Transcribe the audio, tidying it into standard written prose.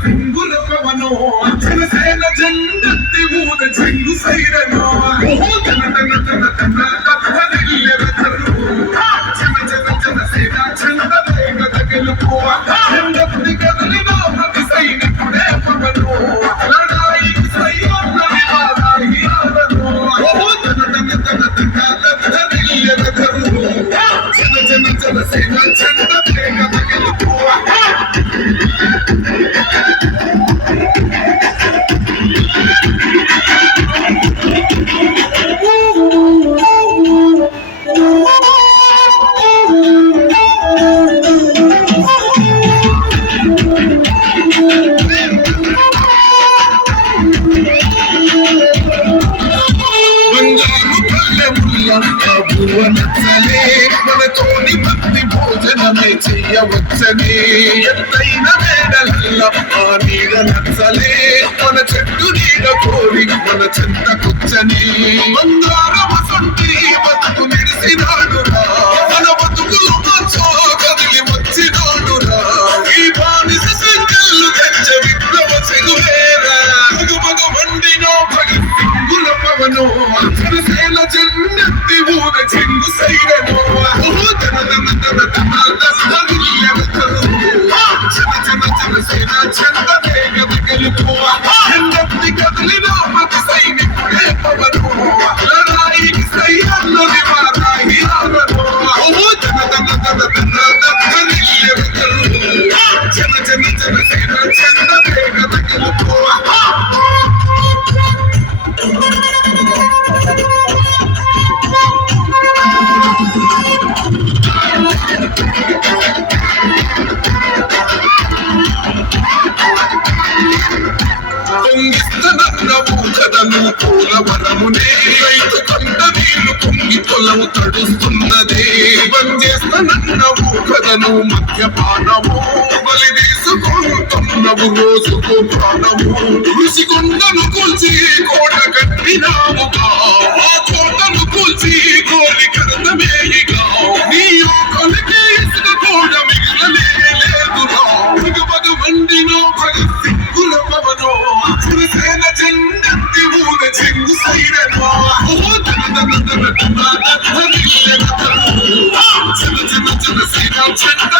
సింగుల పవనో జనసేన జెండెత్తి ఊద చెంగు సైరనో జన జన జన జన కథరిల్లెరకరు జన జన జనసేన జెండ వేగ గెలుపు జెండెత్తి కదలినో ప్రతి సైనికుడే పవనో లడాయికి సైన్యాన్ని ఆదాయి ఆదనో జన జన జన జన కథరిల్లెరకరు జన జన జనసేన జెండ వేగ గెలుపు మనతోని భక్తి భోజనమే చెయ్యవచ్చనే ఎంతైన మేడలల్ల ఆ నీడ నచ్చలే మన చెట్టు నీడ కోరి మన చెంతకొచ్చని బంగారమ సొంటి బతుకు నిడిసినాడురా మన బతుకులు మార్చో కదిలి వచ్చినాడురా ఈ బానిస సంఖ్యలు తెచ్చ విప్లవ చెగువేరా మగ వండినో భగత్ సింగుల పవనో జనసేన జెండెత్తి ఊద చెంగు సైరనో జన జన జన జన జన జన జనసేన జెండ వేగ గెలుపు జెండెత్తి కదిలినో ప్రతి సైనికుడే పవనో లడాయికి సైన్యాన్ని ఆదాయి ఆదనో జన జన జన జన జన జన జనసేన జెండ వేగ గెలుపు పూలవనమునే రైతు కంట నీళ్లు పొంగి పొలము తడుస్తున్నదే బందేస్తానన్నవు కదను మద్యపానము బలి తీసుకుంటున్నవు రోజుకు ప్రాణము ఋషి కొండను కూల్చి కోట కట్టినాముగా ఆ కోటను కూల్చి కోరి కర్తమేయిగా నీ కొలికి ఇసుక కూడా మిగిలనే లేదురా భగ వండినో భగత్ సింగుల పవనో జనసేన జెండెత్తి ఊద చెంగు సైరనో జన జన జన జన జన జనసేన జెండ